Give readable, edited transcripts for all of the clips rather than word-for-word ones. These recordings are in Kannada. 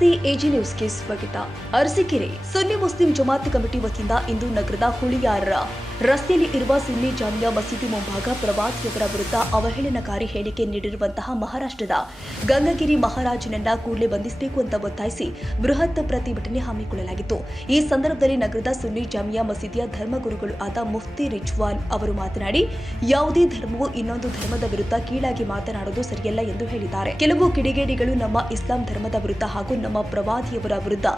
ನಮಸ್ತೆ ಎಜಿ ನ್ಯೂಸ್ಗೆ ಸ್ವಾಗತ. ಅರಸೀಕೆರೆ ಸುನ್ನಿ ಮುಸ್ಲಿಂ ಜಮಾತ್ ಕಮಿಟಿ ವತಿಯಿಂದ ಇಂದು ನಗರದ ಹುಳಿಯಾರ ರಸ್ತೆಯಲ್ಲಿ ಇರುವ ಸುನ್ನಿ ಜಾಮಿಯಾ ಮಸೀದಿ ಮುಂಭಾಗ ಪ್ರವಾದಿಯವರ ವಿರುದ್ಧ ಅವಹೇಳನಕಾರಿ ಹೇಳಿಕೆ ನೀಡಿರುವಂತಹ ಮಹಾರಾಷ್ಟ್ರದ ಗಂಗಗಿರಿ ಮಹಾರಾಜನನ್ನ ಕೂಡಲೇ ಬಂಧಿಸಬೇಕು ಅಂತ ಒತ್ತಾಯಿಸಿ ಬೃಹತ್ ಪ್ರತಿಭಟನೆ ಹಮ್ಮಿಕೊಳ್ಳಲಾಗಿತ್ತು. ಈ ಸಂದರ್ಭದಲ್ಲಿ ನಗರದ ಸುನ್ನಿ ಜಾಮಿಯಾ ಮಸೀದಿಯ ಧರ್ಮಗುರುಗಳು ಆದ ಮುಫ್ತಿ ರಿಜ್ವಾನ್ ಅವರು ಮಾತನಾಡಿ, ಯಾವುದೇ ಧರ್ಮವು ಇನ್ನೊಂದು ಧರ್ಮದ ವಿರುದ್ಧ ಕೀಳಾಗಿ ಮಾತನಾಡುವುದು ಸರಿಯಲ್ಲ ಎಂದು ಹೇಳಿದ್ದಾರೆ. ಕೆಲವು ಕಿಡಿಗೇಡಿಗಳು ನಮ್ಮ ಇಸ್ಲಾಂ ಧರ್ಮದ ವಿರುದ್ಧ ಹಾಗೂ ನಮ್ಮ ಪ್ರವಾದಿಯವರ ವಿರುದ್ಧ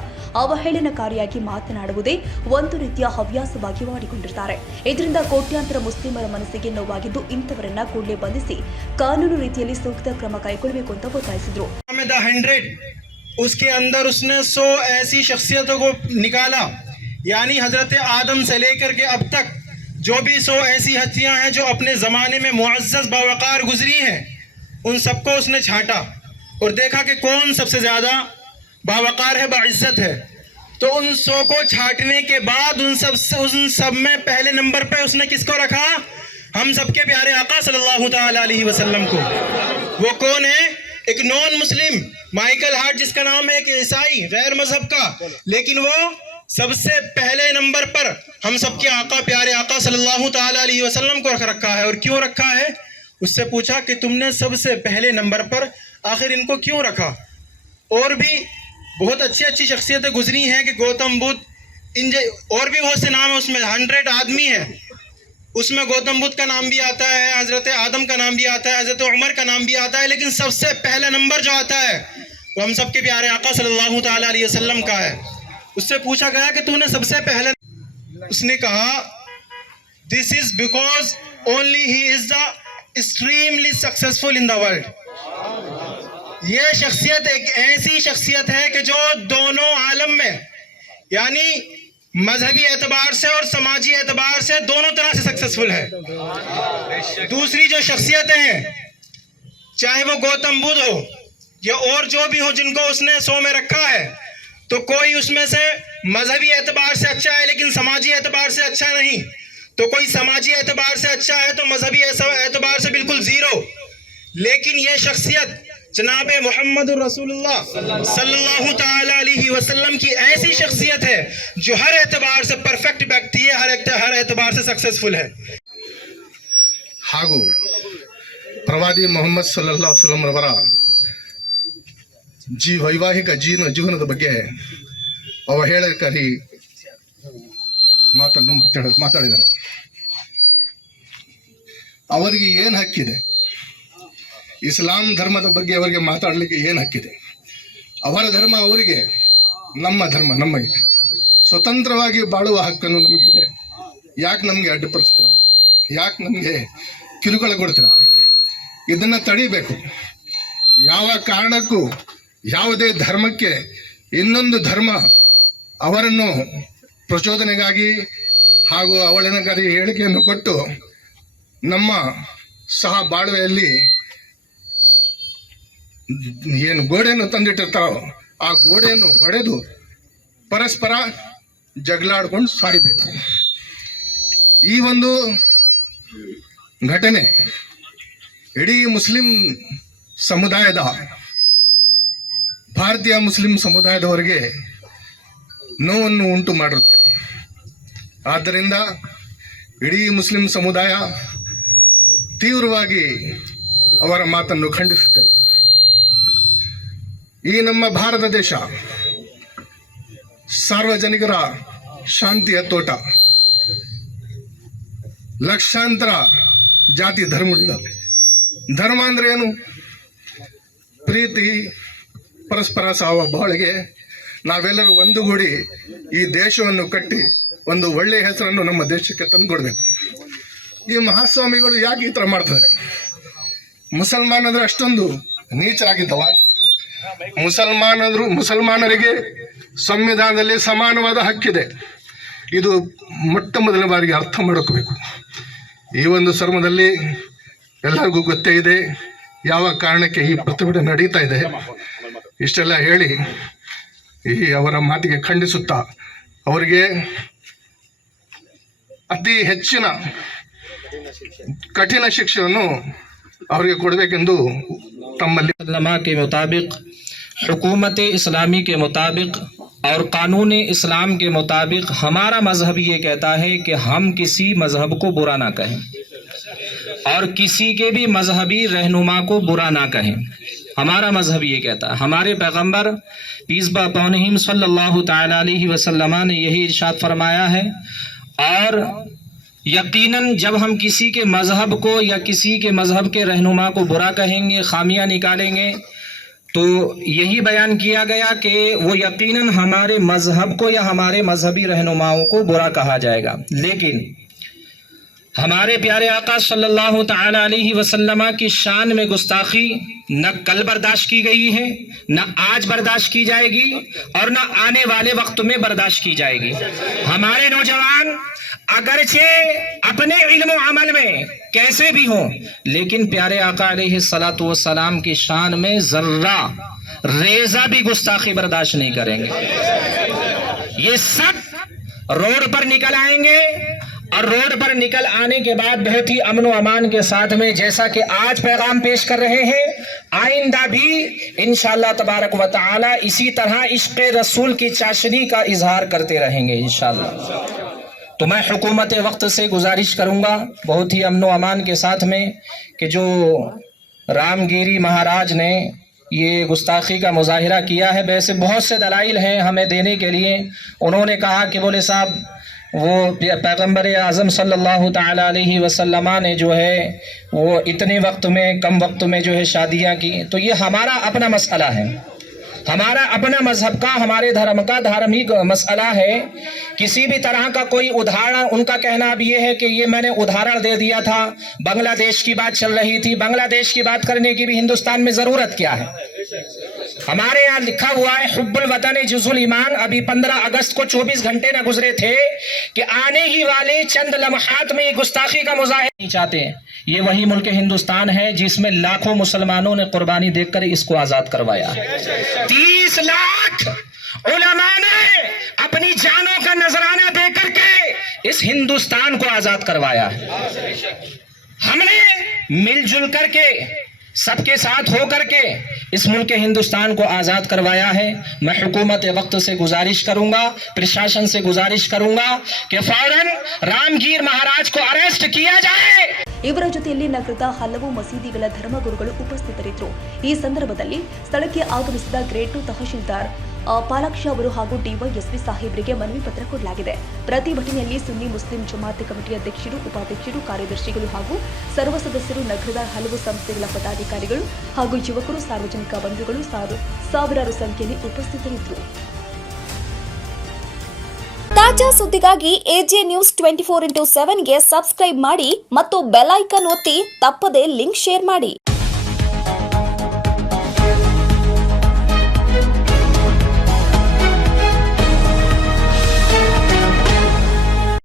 ಅವಹೇಳನಕಾರಿಯಾಗಿ ಮಾತನಾಡುವುದೇ ಒಂದು ರೀತಿಯ ಹವ್ಯಾಸವಾಗಿ ಮಾಡಿಕೊಂಡಿದ್ದಾರೆ. ಇದರಿಂದ ಕೋಟ್ಯಾಂತರ ಮುಸ್ಲಿಮರ ಮನಸ್ಸಿಗೆ ನೋವಾಗಿದ್ದು ಇಂಥವರನ್ನ ಕೂಡಲೇ ಬಂಧಿಸಿ ಕಾನೂನು ರೀತಿಯಲ್ಲಿ ಸೂಕ್ತ ಕ್ರಮ ಕೈಗೊಳ್ಳಬೇಕು ಅಂತ ಒತ್ತಾಯಿಸಿದರು. उसके अंदर उसने 100 ऐसी शख्सियतों को निकाला, यानी हजरत आदम से लेकर के अब तक जो भी 100 ऐसी हस्तियां हैं जो अपने ज़माने में मुअज़्ज़ज़ बावक़ार गुजरी हैं, उन सबको उसने छांटा और देखा कि कौन सबसे ज़्यादा बावक़ार है, बाइज़्ज़त है. तो उन 100 को छांटने के बाद उन सब में पहले नंबर पे उसने किसको रखा? हम सबके प्यारे आका सल्लल्लाहु तआला अलैहि वसल्लम को. वो कौन है? एक नॉन मुस्लिम माइकल हार्ट, जिसका नाम है एक ईसाई गैर मजहब का, लेकिन वो सबसे पहले नंबर पर हम सबके आका प्यारे आका सल्लल्लाहु तआला अलैहि वसल्लम को रखा है. और क्यों रखा है? उससे पूछा कि तुमने सबसे पहले नंबर पर आखिर इनको क्यों रखा? और भी बहुत अच्छी अच्छी शख्सियतें गुजरी हैं कि गौतम बुद्ध, और भी बहुत से नाम है, उसमें 100 आदमी है, उसमें गौतम बुद्ध का नाम भी आता है, हजरत आदम का नाम भी आता है, हजरत उमर का नाम भी आता है, लेकिन सबसे पहला नंबर जो आता है वो हम सबके प्यारे आका सल्लल्लाहु तआला अलैहि वसल्लम का है. उससे पूछा गया कि तूने सबसे पहले, उसने कहा this is because only he is the extremely successful in the world. ये शख्सियत एक ऐसी शख्सियत है कि जो दोनों आलम में, यानी मजहबी एतबार से और समाजी एतबार से दोनों तरह से सक्सेसफुल है. दूसरी जो शख्सियतें हैं, चाहे वो गौतम बुद्ध हो या और जो भी हो जिनको उसने 100 में रखा है, तो कोई उसमें से मजहबी एतबार से अच्छा है लेकिन समाजी एतबार से अच्छा नहीं, तो कोई समाजी एतबार से अच्छा है तो मजहबी एतबार से बिल्कुल जीरो. लेकिन ये शख्सियत जनाब मोहम्मद रसूलुल्लाह सल्लल्लाहु तआला अलैहि वसल्लम की ऐसी शख्सियत है जो हर एतबार से परफेक्ट व्यक्ति है, हर एतबार से सक्सेसफुल है. ಹಾಗೂ ಪ್ರವಾದಿ ಮೊಹಮ್ಮದ್ ಸಲ್ಲಲ್ಲಾಹು ಅಲೈಹಿ ವಸಲ್ಲಂ ರವರ ವೈವಾಹಿಕ ಜೀವನದ ಬಗ್ಗೆ ಅವಹೇಳನಕಾರಿ ಮಾತನ್ನು ಮಾತಾಡಿದ್ದಾರೆ. ಅವರಿಗೆ ಏನು ಹಕ್ಕಿದೆ? ಇಸ್ಲಾಂ ಧರ್ಮದ ಬಗ್ಗೆ ಅವರಿಗೆ ಮಾತಾಡಲಿಕ್ಕೆ ಏನು ಹಕ್ಕಿದೆ? ಅವರ ಧರ್ಮ ಅವರಿಗೆ, ನಮ್ಮ ಧರ್ಮ ನಮಗೆ. ಸ್ವತಂತ್ರವಾಗಿ ಬಾಳುವ ಹಕ್ಕನ್ನು ನಮಗಿದೆ. ಯಾಕೆ ನಮಗೆ ಅಡ್ಡಿಪಡಿಸ್ತೀರ? ಯಾಕೆ ನಮಗೆ ಕಿರುಕುಳ ಕೊಡ್ತೀರ? ಇದನ್ನು ತಡಿಬೇಕು. ಯಾವ ಕಾರಣಕ್ಕೂ ಯಾವುದೇ ಧರ್ಮಕ್ಕೆ ಇನ್ನೊಂದು ಧರ್ಮ ಅವರನ್ನು ಪ್ರಚೋದನೆಗಾಗಿ ಹಾಗೂ ಅವಹೇಳನಕಾರಿ ಹೇಳಿಕೆಯನ್ನು ಕೊಟ್ಟು ನಮ್ಮ ಸಹ ಬಾಳ್ವೆಯಲ್ಲಿ ಏನು ಗೋಡೆಯನ್ನು ತಂದಿಟ್ಟಿರ್ತಾರೋ ಆ ಗೋಡೆಯನ್ನು ಹೊಡೆದು ಪರಸ್ಪರ ಜಗಳಾಡ್ಕೊಂಡು ಸಾಯಬೇಕು. ಈ ಒಂದು ಘಟನೆ ಇಡೀ ಮುಸ್ಲಿಂ ಸಮುದಾಯದ, ಭಾರತೀಯ ಮುಸ್ಲಿಂ ಸಮುದಾಯದವರಿಗೆ ನೋವನ್ನು ಉಂಟು ಮಾಡಿರುತ್ತೆ. ಆದ್ದರಿಂದ ಇಡೀ ಮುಸ್ಲಿಂ ಸಮುದಾಯ ತೀವ್ರವಾಗಿ ಅವರ ಮಾತನ್ನು ಖಂಡಿಸುತ್ತದೆ. ಈ ನಮ್ಮ ಭಾರತ ದೇಶ ಸಾರ್ವಜನಿಕರ ಶಾಂತಿಯ ತೋಟ. ಲಕ್ಷಾಂತರ ಜಾತಿ ಧರ್ಮಗಳಿದ್ದಾವೆ. ಧರ್ಮ ಅಂದ್ರೆ ಏನು? ಪ್ರೀತಿ, ಪರಸ್ಪರ ಬಾಳಿಗೆ ನಾವೆಲ್ಲರೂ ಒಂದುಗೂಡಿ ಈ ದೇಶವನ್ನು ಕಟ್ಟಿ ಒಂದು ಒಳ್ಳೆಯ ಹೆಸರನ್ನು ನಮ್ಮ ದೇಶಕ್ಕೆ ತಂದುಕೊಡ್ಬೇಕು. ಈ ಮಹಾಸ್ವಾಮಿಗಳು ಯಾಕೆ ಈ ಥರ ಮಾಡ್ತಾರೆ? ಮುಸಲ್ಮಾನರು ಅಷ್ಟೊಂದು ನೀಚರಾಗಿದ್ದವ? ಮುಸಲ್ಮಾನರಿಗೆ ಸಂವಿಧಾನದಲ್ಲಿ ಸಮಾನವಾದ ಹಕ್ಕಿದೆ. ಇದು ಮೊಟ್ಟ ಮೊದಲ ಬಾರಿಗೆ ಅರ್ಥ ಮಾಡ್ಕೋಬೇಕು. ಈ ಒಂದು ಸರ್ಮದಲ್ಲಿ ಎಲ್ಲರಿಗೂ ಗೊತ್ತೇ ಇದೆ ಯಾವ ಕಾರಣಕ್ಕೆ ಈ ಪ್ರತಿಭಟನೆ ನಡೀತಾ ಇದೆ. ಇಷ್ಟೆಲ್ಲ ಹೇಳಿ ಈ ಅವರ ಮಾತಿಗೆ ಖಂಡಿಸುತ್ತಾ ಅವರಿಗೆ ಅತಿ ಹೆಚ್ಚಿನ कठिन शिक्षण ಅವರಿಗೆ ಕೊಡಬೇಕೆಂದು ತಮ್ಮಲ್ಲಿ के मुताबिक हुकूमत इस्लामी के मुताबिक और कानून इस्लाम के मुताबिक हमारा मज़हब ये कहता है कि हम किसी मज़हब को बुरा ना कहें और किसी के भी मजहबी रहनुमा को बुरा ना कहें। हमारा मजहब ये कहता है, हमारे पैगंबर पीस बी अपॉन हिम सल्लल्लाहु तआला अलैहि वसल्लम ने यही इरशाद फरमाया है। और यकीनन जब हम किसी के मजहब को या किसी के मजहब के रहनुमा को बुरा कहेंगे, खामियां निकालेंगे, तो यही बयान किया गया कि वो यकीनन हमारे मजहब को या हमारे मजहबी रहनुमाओं को बुरा कहा जाएगा। लेकिन हमारे प्यारे आका सल्लल्लाहु तआला अलैहि वसल्लम की शान में गुस्ताखी न कल बर्दाश्त की गई है, न आज बर्दाश्त की जाएगी और न आने वाले वक्त में बर्दाश्त की जाएगी। हमारे नौजवान अगरचे अपने इल्म व अमल में कैसे भी हों, लेकिन प्यारे आका अलैहिस्सलातु वस्सलाम की शान में जर्रा रेजा भी गुस्ताखी बर्दाश्त नहीं करेंगे। ये सब रोड पर निकल आएंगे और रोड पर निकल आने के बाद बहुत ही अमन व अमान के साथ में, जैसा कि आज पैगाम पेश कर रहे हैं, आइंदा भी इंशाअल्लाह तबारक व तआला इसी तरह इश्क़ रसूल की चाशनी का इजहार करते रहेंगे इंशाअल्लाह। तो मैं हुकूमत वक्त से गुजारिश करूंगा बहुत ही अमन व अमान के साथ में कि जो रामगिरी महाराज ने ये गुस्ताखी का मुजाहिरा किया है, वैसे बहुत से दलाइल हैं हमें देने के लिए। उन्होंने कहा कि बोले साहब वो पैगंबर आज़म सल्लल्लाहु तआला अलैहि वसल्लम ने जो है वो इतने वक्त में कम वक्त में जो है शादियां की। तो ये हमारा अपना मसला है, हमारा अपना मजहब का, हमारे धर्म का धार्मिक मसला है। किसी भी तरह का कोई उदाहरण, उनका कहना अब ये है कि ये मैंने उदाहरण दे दिया था, बांग्लादेश की बात चल रही थी, बांग्लादेश की बात करने की भी हिंदुस्तान में ज़रूरत क्या है। हमारे यहाँ लिखा हुआ है हुब्बुल वतन जुज़ुल ईमान। अभी 15 अगस्त को 24 घंटे न गुजरे थे कि आने ही वाले चंद लम्हात में गुस्ताखी का मुजाहिरा नहीं चाहते। ये वही मुल्क हिंदुस्तान है जिसमें लाखों मुसलमानों ने कुर्बानी देकर इसको आजाद करवाया। 30 लाख उलमा ने अपनी जानों का नजराना दे करके इस हिंदुस्तान को आजाद करवाया। हमने मिलजुल करके सबके साथ हो करके इस मुल्क हिंदुस्तान को आज़ाद करवाया है। मैं हुकूमत वक्त से गुजारिश करूंगा, प्रशासन से गुजारिश करूंगा कि फौरन रामगीर महाराज को अरेस्ट किया जाए। ಇವರ ಜೊತೆಯಲ್ಲಿ ನಗರದ ಹಲವು ಮಸೀದಿಗಳ ಧರ್ಮಗುರುಗಳು ಉಪಸ್ಥಿತರಿದ್ದರು। ಈ ಸಂದರ್ಭದಲ್ಲಿ ಸ್ಥಳಕ್ಕೆ ಆಗಮಿಸಿದ ಗ್ರೇಡ್ 2 ತಹಶೀಲ್ದಾರ್ ಪಾಲಾಕ್ಷ ಅವರು ಹಾಗೂ ಡಿವೈಎಸ್ಪಿ ಸಾಹೇಬರಿಗೆ ಮನವಿ ಪತ್ರ ಕೊಡಲಾಗಿದೆ। ಪ್ರತಿಭಟನೆಯಲ್ಲಿ ಸುನ್ನಿ ಮುಸ್ಲಿಂ ಜಮಾತ್ ಕಮಿಟಿ ಅಧ್ಯಕ್ಷರು, ಉಪಾಧ್ಯಕ್ಷರು, ಕಾರ್ಯದರ್ಶಿಗಳು ಹಾಗೂ ಸರ್ವ ಸದಸ್ಯರು, ನಗರದ ಹಲವು ಸಂಸ್ಥೆಗಳ ಪದಾಧಿಕಾರಿಗಳು ಹಾಗೂ ಯುವಕರು, ಸಾರ್ವಜನಿಕ ಬಂಧುಗಳು ಸಾವಿರಾರು ಸಂಖ್ಯೆಯಲ್ಲಿ ಉಪಸ್ಥಿತರಿದ್ದರು। ತಾಜಾ ಸುದ್ದಿಗಾಗಿ ಎಜೆ ನ್ಯೂಸ್ 24x7 ಗೆ ಸಬ್ಸ್ಕ್ರೈಬ್ ಮಾಡಿ ಮತ್ತು ಬೆಲ್ ಐಕಾನ್ ಒತ್ತಿ ತಪ್ಪದೇ ಲಿಂಕ್ ಶೇರ್ ಮಾಡಿ।